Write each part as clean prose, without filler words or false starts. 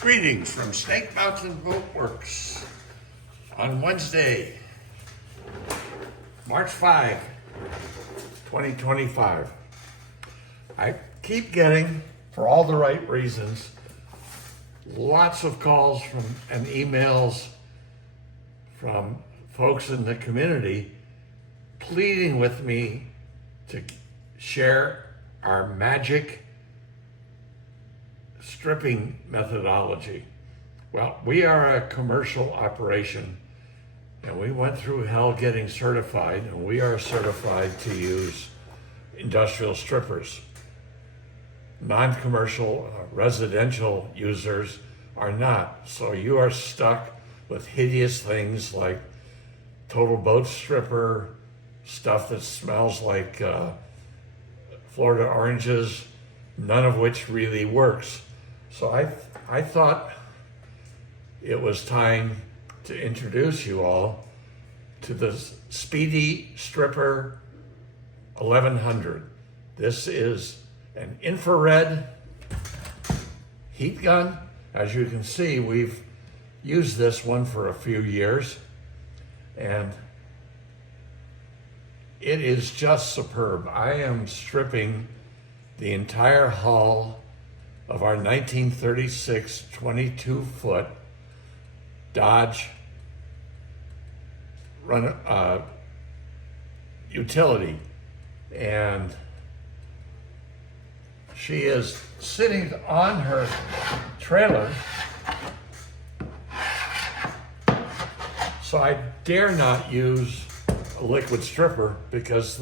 Greetings from Snake Mountain Boatworks on Wednesday, March 5, 2025. I keep getting, for all the right reasons, lots of calls from and emails from folks in the community pleading with me to share our magic stripping methodology. Well, we are a commercial operation and we went through hell getting certified, and we are certified to use industrial strippers. Non-commercial residential users are not. So you are stuck with hideous things like total boat stripper, stuff that smells like Florida oranges, none of which really works. So I thought it was time to introduce you all to the Speedy Stripper 1100. This is an infrared heat gun. As you can see, we've used this one for a few years, and it is just superb. I am stripping the entire hull of our 1936 22-foot Dodge utility, and she is sitting on her trailer, so I dare not use a liquid stripper because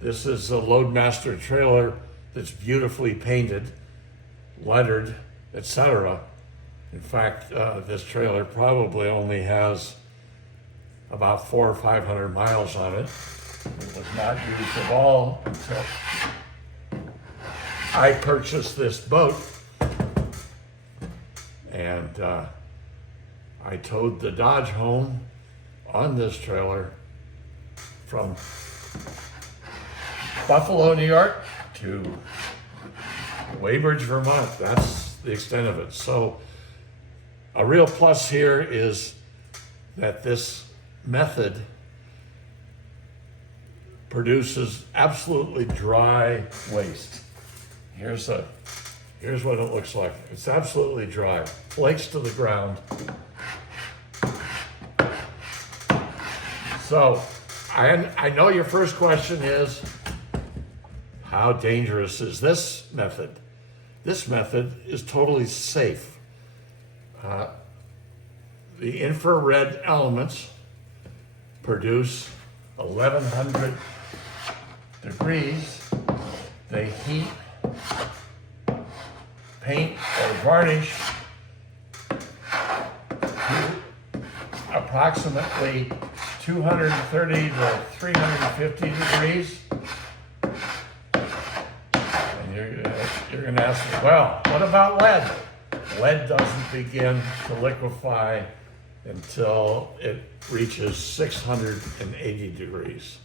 this is a Loadmaster trailer that's beautifully painted, lettered, etc. In fact, this trailer probably only has about 400 or 500 miles on it. It was not used at all until I purchased this boat, and I towed the Dodge home on this trailer from Buffalo, New York to Weybridge, Vermont. That's the extent of it. So a real plus here is that this method produces absolutely dry waste. Here's what it looks like. It's absolutely dry, flakes to the ground. So I know your first question is, how dangerous is this method? This method is totally safe. The infrared elements produce 1100 degrees. They heat paint or varnish to approximately 230 to 350 degrees. You're going to ask me, well, what about lead? Lead doesn't begin to liquefy until it reaches 680 degrees.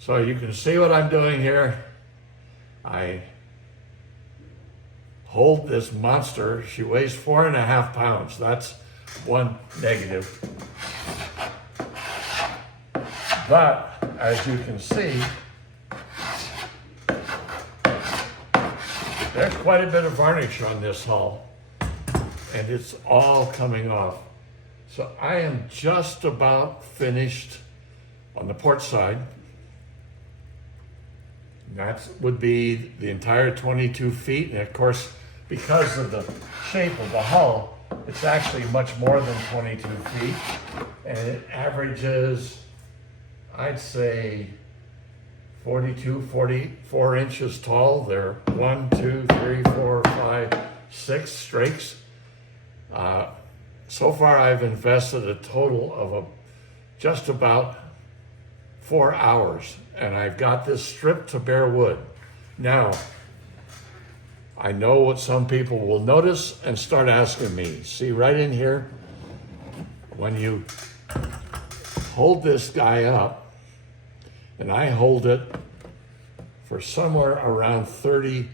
So you can see what I'm doing here. I hold this monster. She weighs 4.5 pounds. That's one negative. But as you can see, there's quite a bit of varnish on this hull, and it's all coming off. So I am just about finished on the port side. That would be the entire 22 feet. And of course, because of the shape of the hull, it's actually much more than 22 feet. And it averages, I'd say, 42, 44 inches tall. There are 1, 2, 3, 4, 5, 6 strakes. So far, I've invested a total of just about 4 hours, and I've got this stripped to bare wood. Now, I know what some people will notice and start asking me. See right in here, when you hold this guy up, and I hold it for somewhere around 30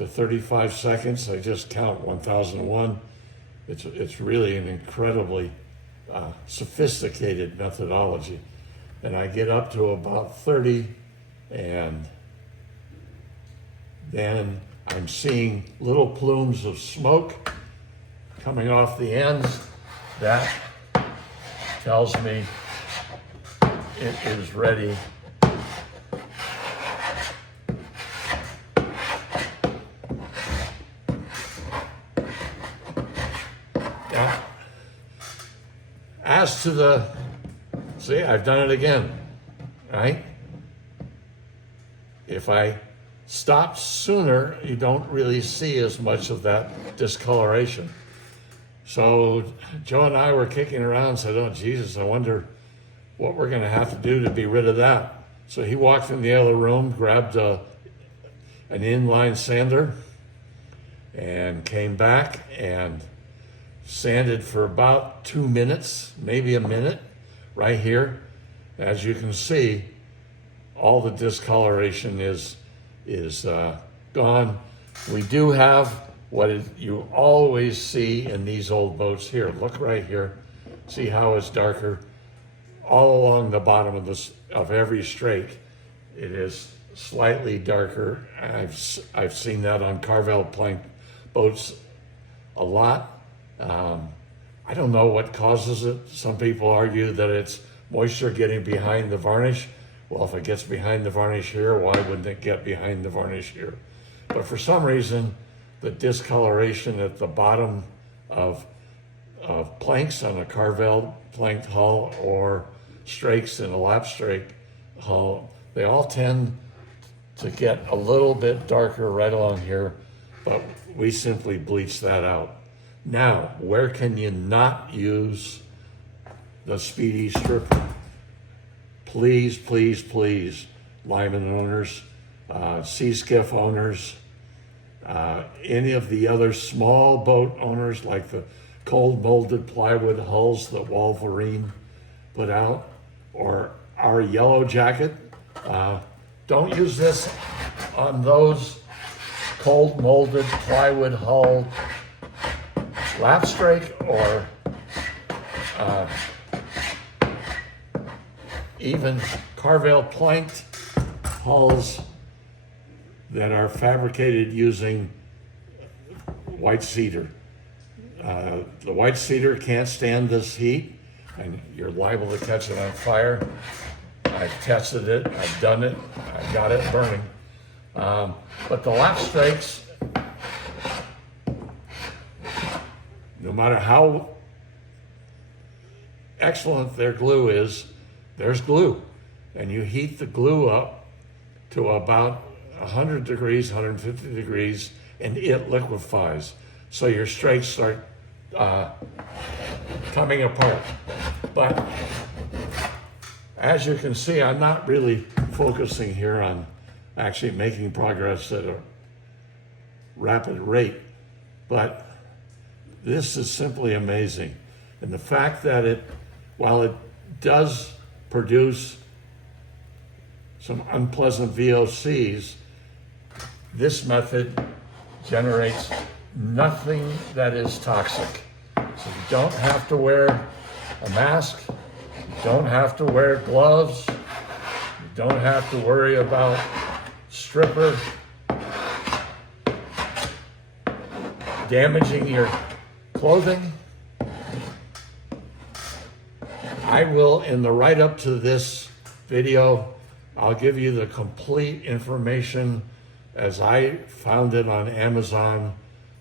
to 35 seconds. I just count 1001. It's really an incredibly sophisticated methodology. And I get up to about 30, and then I'm seeing little plumes of smoke coming off the ends. That tells me it is ready. Now, as to the, see, I've done it again, right? If I stopped sooner, you don't really see as much of that discoloration. So Joe and I were kicking around and said, oh, Jesus, I wonder what we're going to have to do to be rid of that. So he walked in the other room, grabbed an inline sander, and came back and sanded for about 2 minutes, maybe a minute, right here. As you can see, all the discoloration is gone. We do have what you always see in these old boats here. Look right here. See how it's darker all along the bottom of every strake. It is slightly darker. I've seen that on Carvel plank boats a lot. I don't know what causes it. Some people argue that it's moisture getting behind the varnish. Well, if it gets behind the varnish here, why wouldn't it get behind the varnish here? But for some reason, the discoloration at the bottom of planks on a Carvel planked hull or strakes in a lap strake hull, they all tend to get a little bit darker right along here, but we simply bleach that out. Now, where can you not use the Speedy Stripper? Please, please, please, Lyman owners, sea skiff owners, any of the other small boat owners like the cold molded plywood hulls that Wolverine put out, or our Yellow Jacket. Don't use this on those cold molded plywood hull lapstrake or even Carvel planked hulls that are fabricated using white cedar. The white cedar can't stand this heat, and you're liable to catch it on fire. I've tested it, I've done it, I've got it burning. But the lap strakes, no matter how excellent their glue is, there's glue. And you heat the glue up to about 100 degrees, 150 degrees, and it liquefies. So your strakes start coming apart. But as you can see, I'm not really focusing here on actually making progress at a rapid rate, but this is simply amazing. And the fact that while it does produce some unpleasant VOCs, this method generates nothing that is toxic. So you don't have to wear a mask, you don't have to wear gloves, you don't have to worry about stripper damaging your clothing. I will, in the write-up to this video, I'll give you the complete information as I found it on Amazon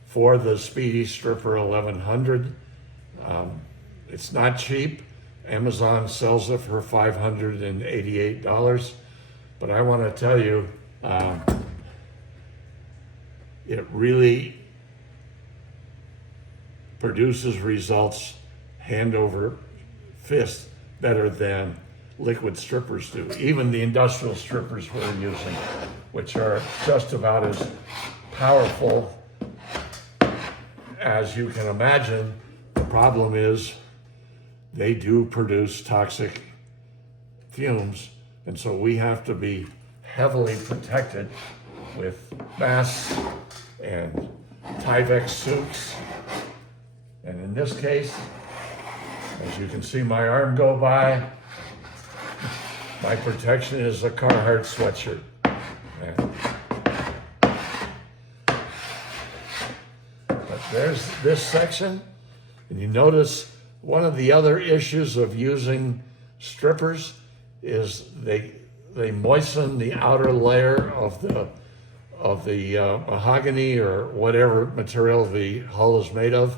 for the Speedy Stripper 1100. It's not cheap. Amazon sells it for $588. But I want to tell you, it really produces results hand over fist better than liquid strippers do. Even the industrial strippers we're using, which are just about as powerful as you can imagine. The problem is they do produce toxic fumes, and so we have to be heavily protected with masks and Tyvek suits. And in this case, as you can see my arm go by, my protection is a Carhartt sweatshirt. And but there's this section, and you notice one of the other issues of using strippers is they moisten the outer layer of the mahogany or whatever material the hull is made of,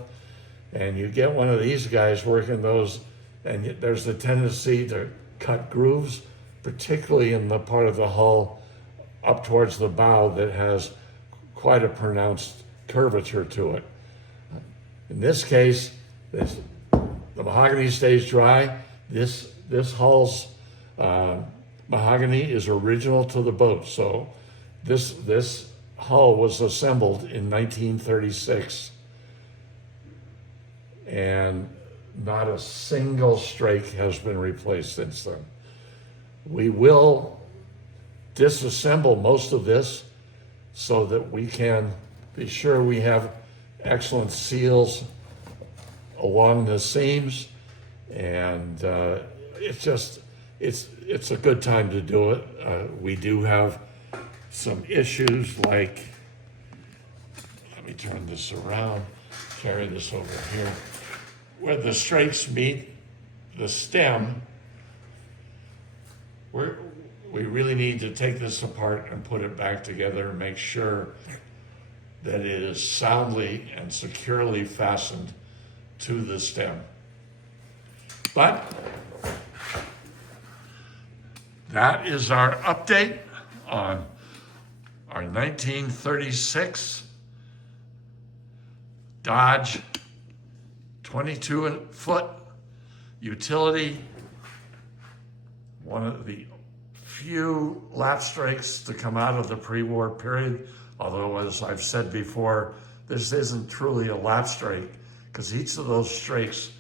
and you get one of these guys working those, and there's the tendency to cut grooves, particularly in the part of the hull up towards the bow that has quite a pronounced curvature to it. In this case, the mahogany stays dry. This hull's mahogany is original to the boat, so this hull was assembled in 1936, and not a single strake has been replaced since then. We will disassemble most of this so that we can be sure we have excellent seals along the seams, and it's a good time to do it. We do have some issues like, let me turn this around, carry this over here, where the strakes meet the stem. We really need to take this apart and put it back together and make sure that it is soundly and securely fastened to the stem. But that is our update on our 1936 Dodge 22-foot utility, one of the few lap strakes to come out of the pre-war period, although as I've said before, this isn't truly a lap strake because each of those strakes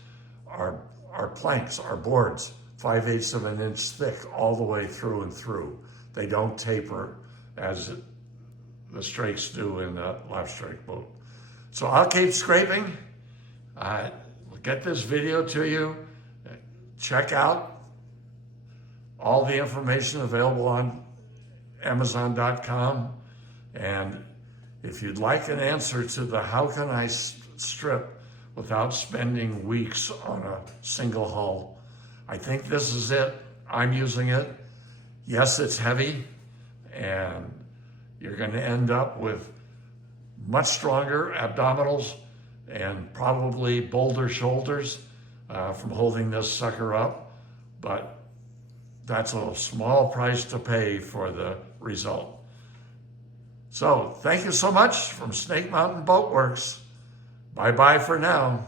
are planks, are boards, 5/8 of an inch thick all the way through and through. They don't taper as the strakes do in a lap strake boat. So I'll keep scraping. We'll get this video to you. Check out all the information available on Amazon.com. And if you'd like an answer to the how can I strip without spending weeks on a single hull, I think this is it. I'm using it. Yes, it's heavy, and you're going to end up with much stronger abdominals and probably bolder shoulders from holding this sucker up, but that's a small price to pay for the result. So thank you so much from Snake Mountain Boatworks. Bye-bye for now.